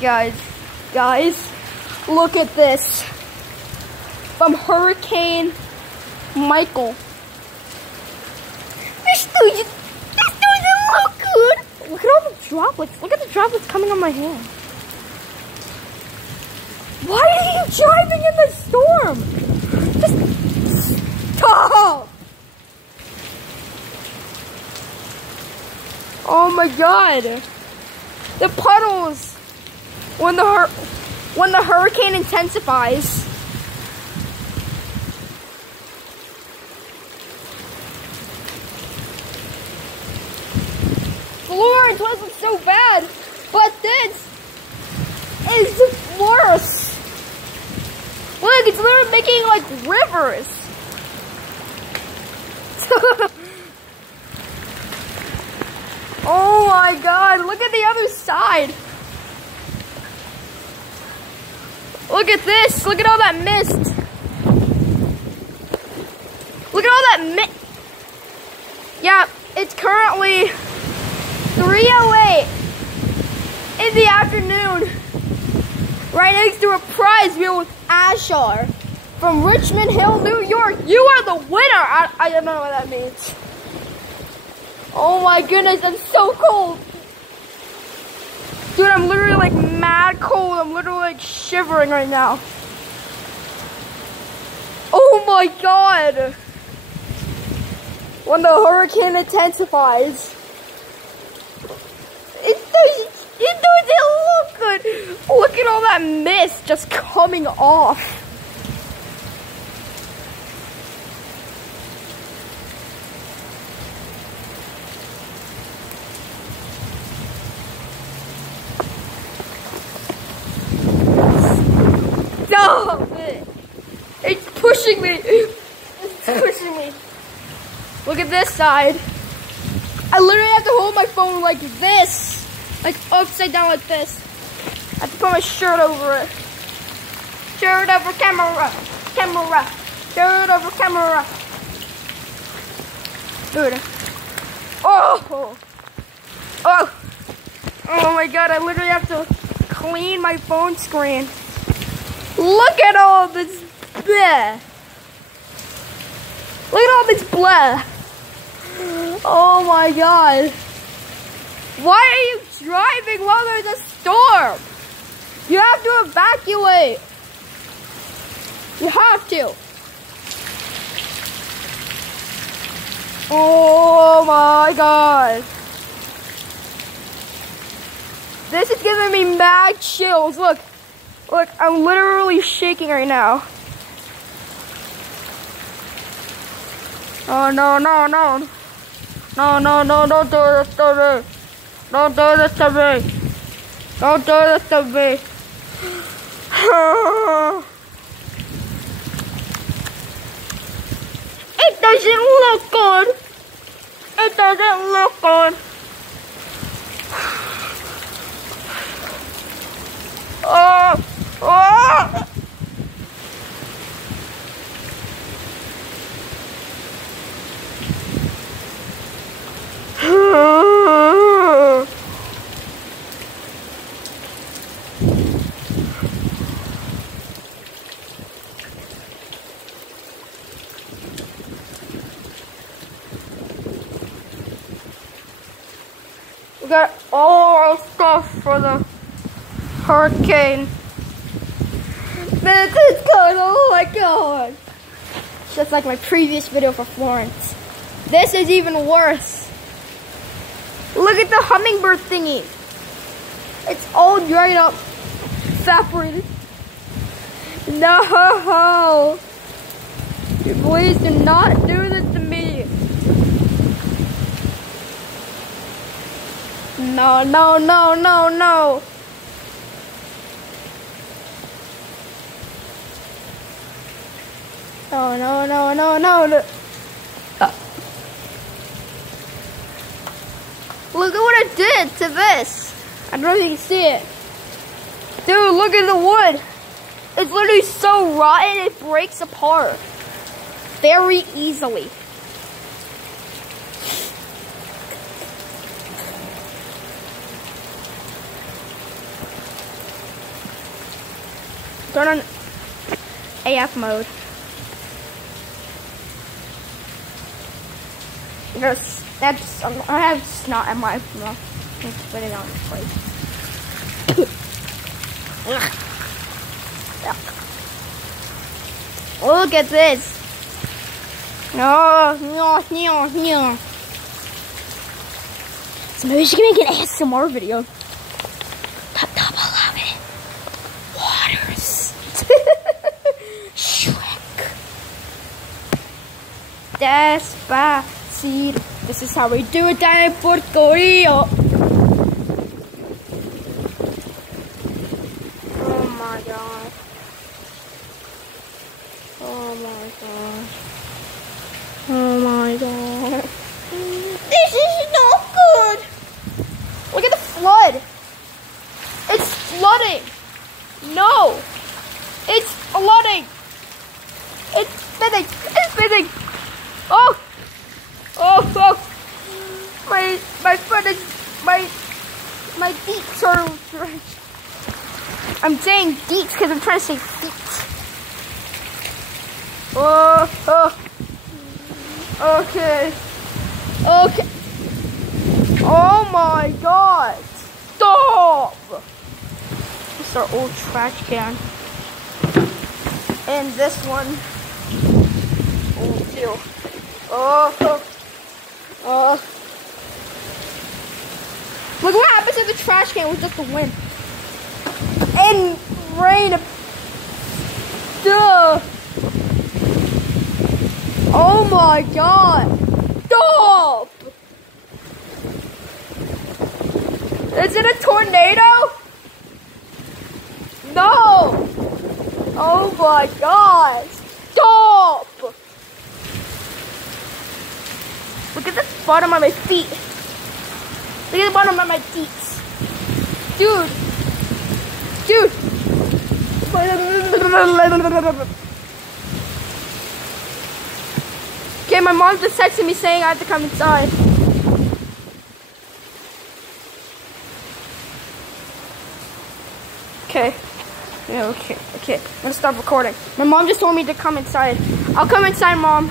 Guys, look at this. From Hurricane Michael. This doesn't look good. Look at all the droplets. Look at the droplets coming on my hand. Why are you driving in the storm? Just stop. Oh my God. The puddles. When the hurricane intensifies. Florence wasn't so bad, but this is worse. Look, it's literally making like rivers. Oh my God, look at the other side. Look at this, look at all that mist. Look at all that mist. Yeah, it's currently 3:08 in the afternoon, right next to a prize wheel with Ashar from Richmond Hill, New York. You are the winner. I don't know what that means. Oh my goodness, I'm so cold. Dude, I'm literally like mad cold. I'm literally like shivering right now. Oh my God. When the hurricane intensifies. It doesn't look good. Look at all that mist just coming off. Stop it. It's pushing me. It's pushing me. Look at this side. I literally have to hold my phone like this. Like upside down like this. I have to put my shirt over it. Shirt over camera. Camera. Shirt over camera. Dude. Oh. Oh. Oh my God, I literally have to clean my phone screen. Look at all this bleh. Look at all this bleh. Oh my God. Why are you driving while there's a storm? You have to evacuate. You have to. Oh my God. This is giving me mad chills. Look, I'm literally shaking right now. Oh no, no, no. No, no, no, don't do this to me. Don't do this to me. Don't do this to me. It doesn't look good. It doesn't look good. Oh, oh. We got all our stuff for the hurricane. This is good, oh my God. Just like my previous video for Florence. This is even worse. Look at the hummingbird thingy. It's all dried up, evaporated. No. Please do not do this to me. No, no, no, no, no. Oh, no, no, no, no, no. Look at what I did to this. I don't know if you can see it. Dude, look at the wood. It's literally so rotten it breaks apart very easily. Turn on AF mode. That's I have snot in my mouth. Let's put it on its place. Look at this. No. So maybe she can make an ASMR video. Top 11. Waters. Shrek. Despacito. This is how we do it down in Puerto Rico. Oh my god. Oh my god. Oh my god. This is not good. Look at the flood. It's flooding. No. It's flooding. It's spinning. It's spinning. Oh. Oh. My foot is my feet are drenched. I'm saying deets because I'm trying to say feet. Oh. Okay. Oh my god. Stop. This is our old trash can. And this one. Oh, too. Oh. Look what happens to the trash can with just the wind. And rain. Duh. Oh my god. Stop. Is it a tornado? No. Oh my god. Stop. Look at the bottom of my feet. Look at the bottom of my feet. Dude. Okay, my mom just texted me saying I have to come inside. Okay. Yeah, okay. I'm gonna stop recording. My mom just told me to come inside. I'll come inside, Mom.